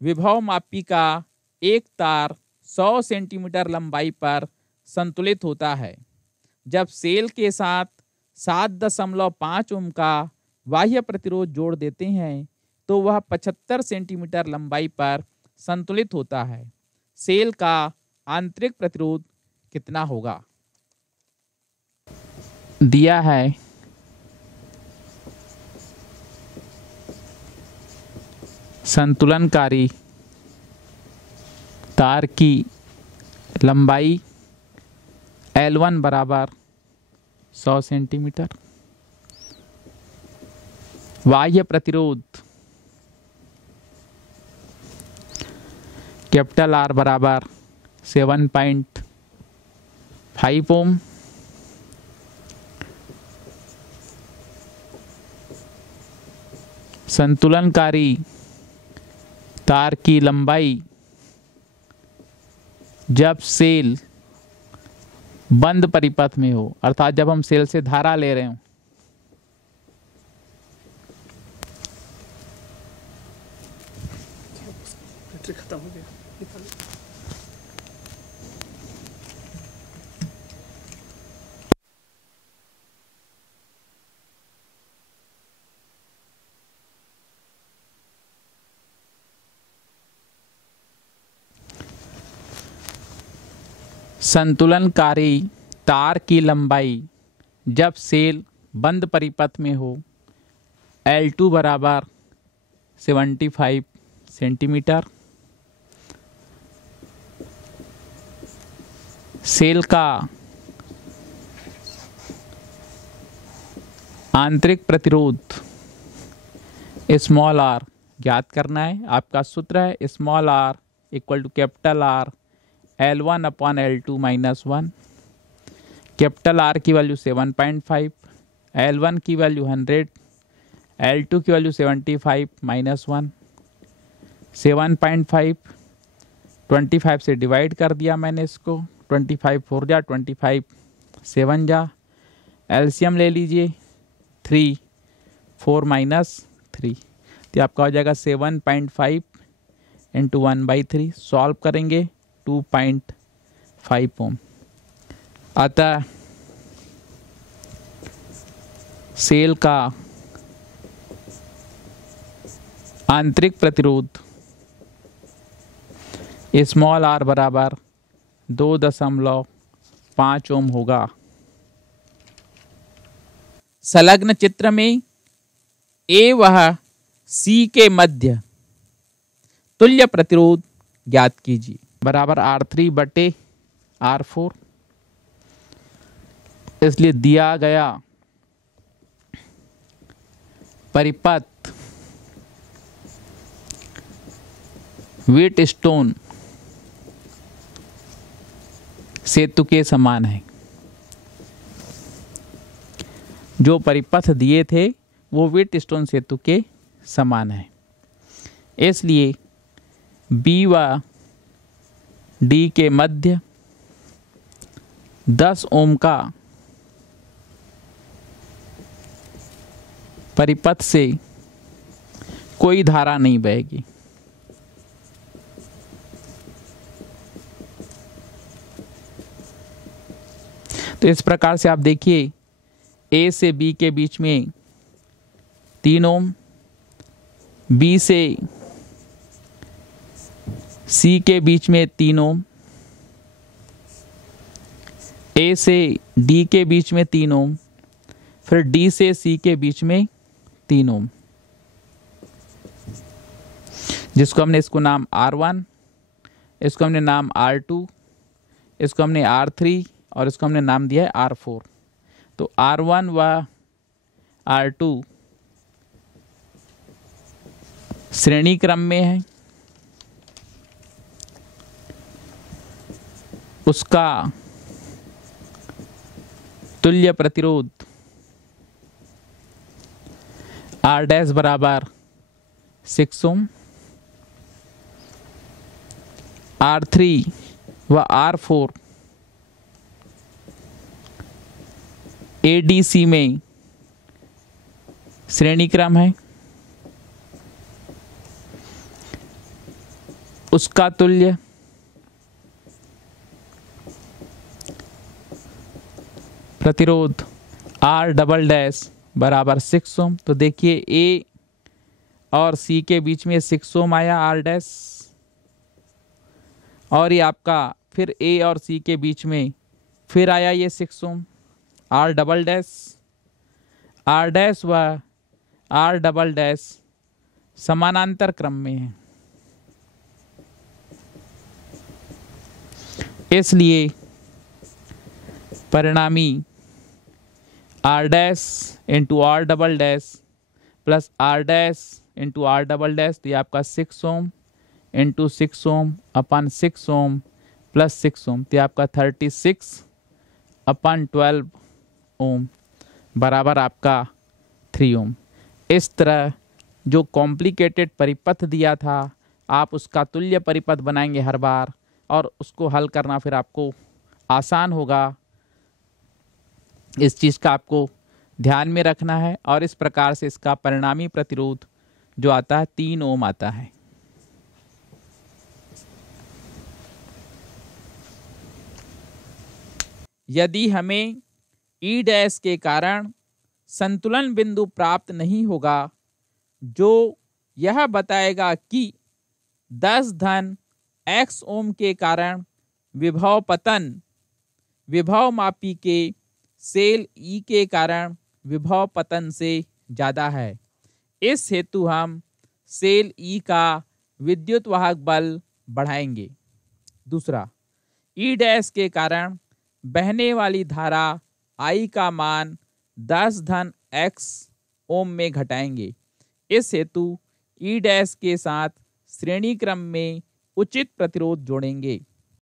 विभव मापी का एक तार 100 सेंटीमीटर लंबाई पर संतुलित होता है। जब सेल के साथ 7.5 ओम का बाह्य प्रतिरोध जोड़ देते हैं तो वह 75 सेंटीमीटर लंबाई पर संतुलित होता है। सेल का आंतरिक प्रतिरोध कितना होगा? दिया है संतुलनकारी तार की लंबाई L1 बराबर 100 सेंटीमीटर, बाह्य प्रतिरोध कैपिटल R बराबर 7.5 ओम, संतुलनकारी तार की लंबाई जब सेल बंद परिपथ में हो, अर्थात जब हम सेल से धारा ले रहे हो, खत्म हो गया। संतुलनकारी तार की लंबाई जब सेल बंद परिपथ में हो L2 बराबर 75 सेंटीमीटर, सेल का आंतरिक प्रतिरोध स्मॉल r ज्ञात करना है। आपका सूत्र है small r equal to capital R L1 upon L2 minus 1। Capital R की वैल्यू 7.5, L1 की वैल्यू 100, L2 की वैल्यू 75 माइनस 1। 7.5 25 से डिवाइड कर दिया मैंने इसको, 25 4 जा 25 7 जा, एलसीएम ले लीजिए 3 4 माइनस 3, तो आपका हो जाएगा 7.5 इंटू 1/3। सॉल्व करेंगे 2.5 ओम। अतः सेल का आंतरिक प्रतिरोध स्मॉल r बराबर 2.5 ओम होगा। संलग्न चित्र में A वह C के मध्य तुल्य प्रतिरोध ज्ञात कीजिए, बराबर R3 बटे R4। इसलिए दिया गया परिपथ व्हीटस्टोन सेतु के समान है। जो परिपथ दिए थे वो व्हीटस्टोन सेतु के समान है, इसलिए B व D के मध्य 10 ओम का परिपथ से कोई धारा नहीं बहेगी। तो इस प्रकार से आप देखिए A से B के बीच में 3 ओम, B से C के बीच में 3 ओम, A से D के बीच में 3 ओम, फिर D से C के बीच में 3 ओम, जिसको हमने इसको नाम R1, इसको हमने नाम R2, इसको हमने R3 और इसको हमने नाम दिया है R4। तो R1 व R2 श्रेणी क्रम में है, उसका तुल्य प्रतिरोध R डैश बराबर 6 ओम, R3 व R4 ADC में श्रेणी क्रम है। उसका तुल्य प्रतिरोध R डबल डैश बराबर 6 ओम। तो देखिए ए और सी के बीच में 6 ओम आया R डैश, और ये आपका फिर ए और सी के बीच में फिर आया ये 6 ओम R double dash. R dash व R डबल डैश समानांतर क्रम में है, इसलिए परिणामी R dash into R double dash plus R dash into R double dash, तो ये आपका 6 ओम इंटू 6 ओम अपन 6 ओम प्लस 6 ओम, तो ये आपका 36 अपन 12 ओम बराबर आपका 3 ओम। इस तरह जो कॉम्प्लिकेटेड परिपथ दिया था आप उसका तुल्य परिपथ बनाएंगे हर बार, और उसको हल करना फिर आपको आसान होगा। इस चीज़ का आपको ध्यान में रखना है, और इस प्रकार से इसका परिणामी प्रतिरोध जो आता है 3 ओम आता है। यदि हमें ई डैश के कारण संतुलन बिंदु प्राप्त नहीं होगा, जो यह बताएगा कि 10 धन x ओम के कारण विभव पतन विभव मापी के सेल ई के कारण विभव पतन से ज़्यादा है, इस हेतु हम सेल ई का विद्युत वाहक बल बढ़ाएंगे। दूसरा, ई डैश के कारण बहने वाली धारा आई का मान 10 धन x ओम में घटाएंगे, इस हेतु ई डैश के साथ श्रेणी क्रम में उचित प्रतिरोध जोड़ेंगे।